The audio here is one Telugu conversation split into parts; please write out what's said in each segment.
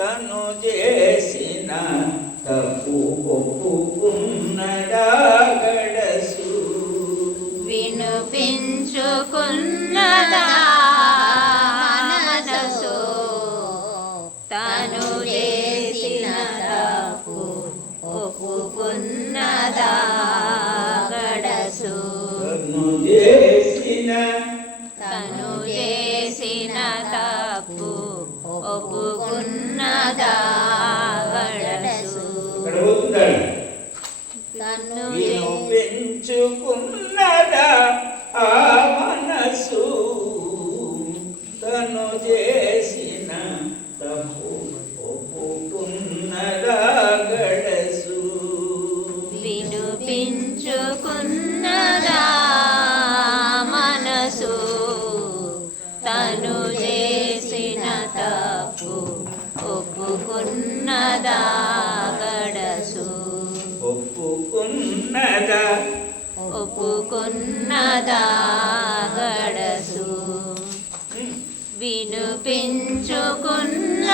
తను చేసిన తప్పు ఒప్పుకుంది. తన్ను పెంచుకున్న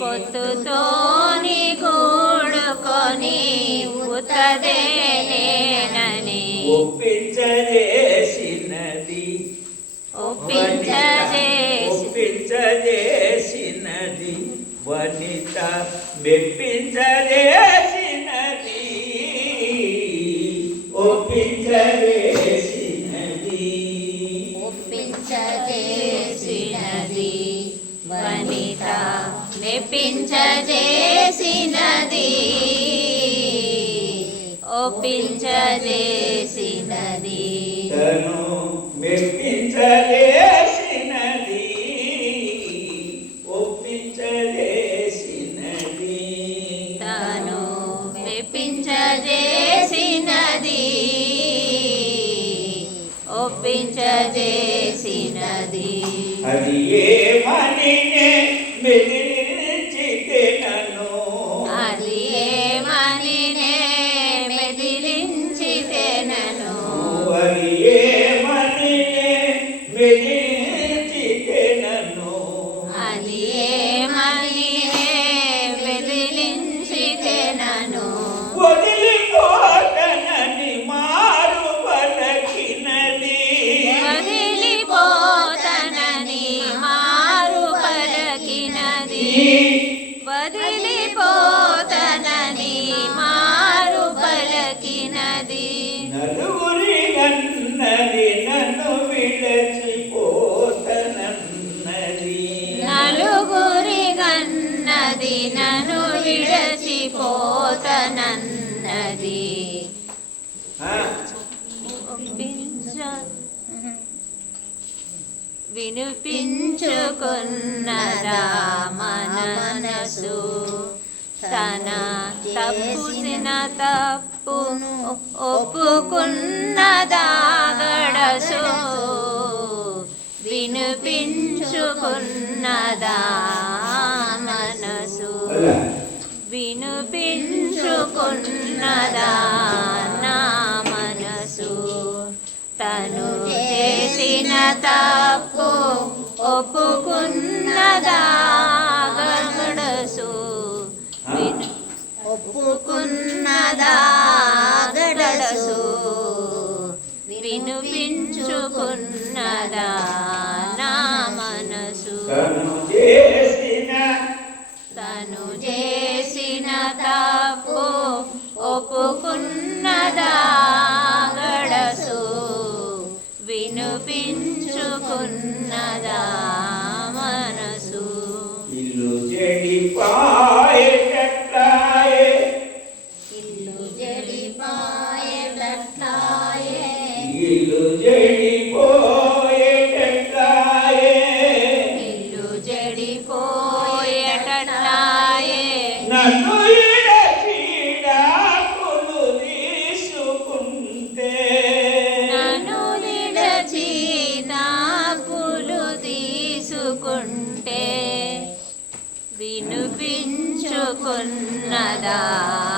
పొత్తుతోని కూడుకొని ఉతదేనేనని ఒప్పించదేసినది ఒప్పించదేసినది వనిత మెప్పించదేసి ఒప్పించజేసినది. ఒప్పించజే నన్నది. వినిపించుకున్నదా మన మనసు? తన తప్పుసిన ఒప్పుకున్న ఒప్పుకున్నదా గడసు? వినిపించుకున్నదా మనసు? ఉన్నదా నా మనసు తను చేసిన తప్పు ఒప్పుకున్నదా? గనుడసు ఒప్పుకు చేసుకున్నదా మనసు. ఇల్లు చెడిపా あ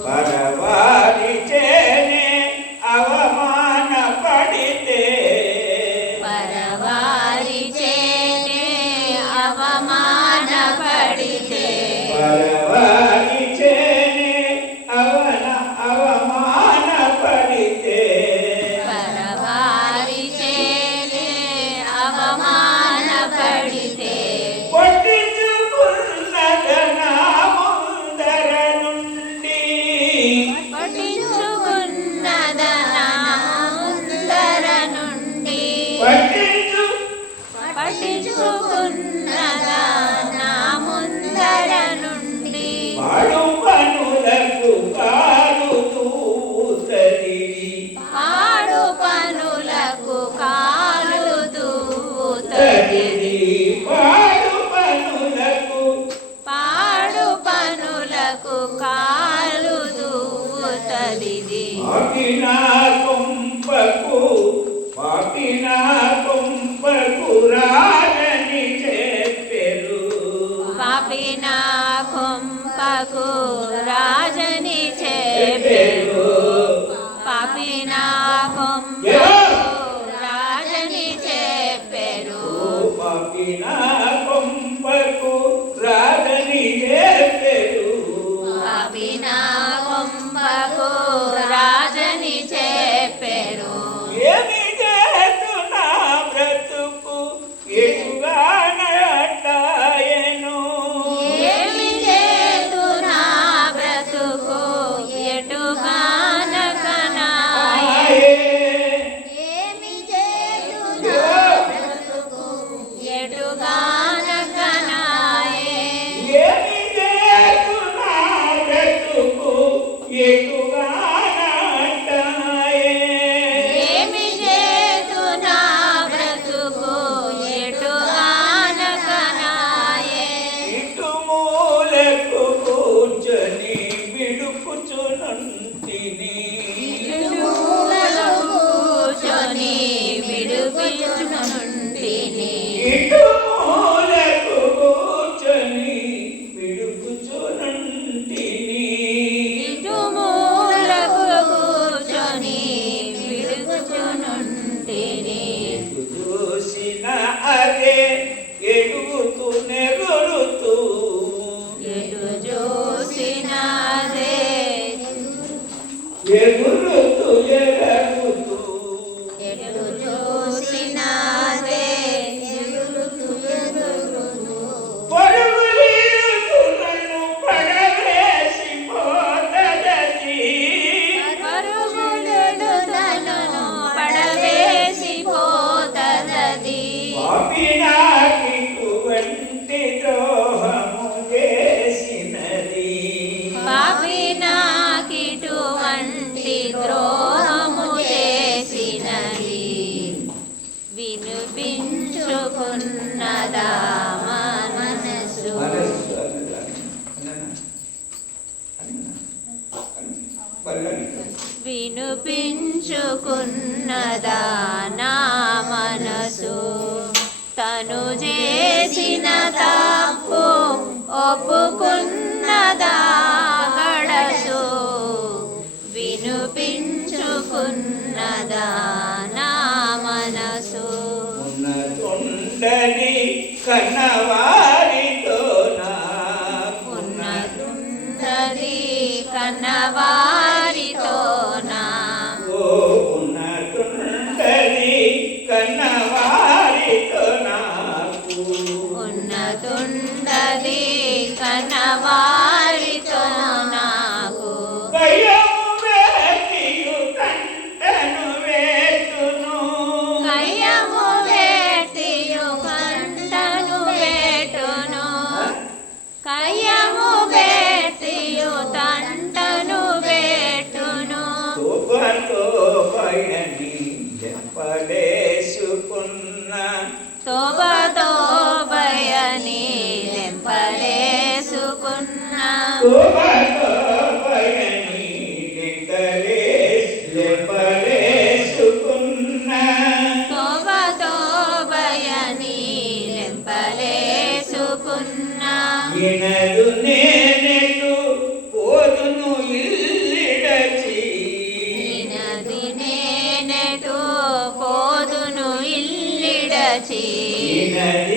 para નાખું પગુ રાજની છે వినుపించుకున్నదా నా మనసు తను చేసిన తప్పు ఒప్పుకున్నదా గడసు వినుపించుకున్నదా నా మనసు కన్నవా తోబతో భయని లెంపలేసుకున్నా that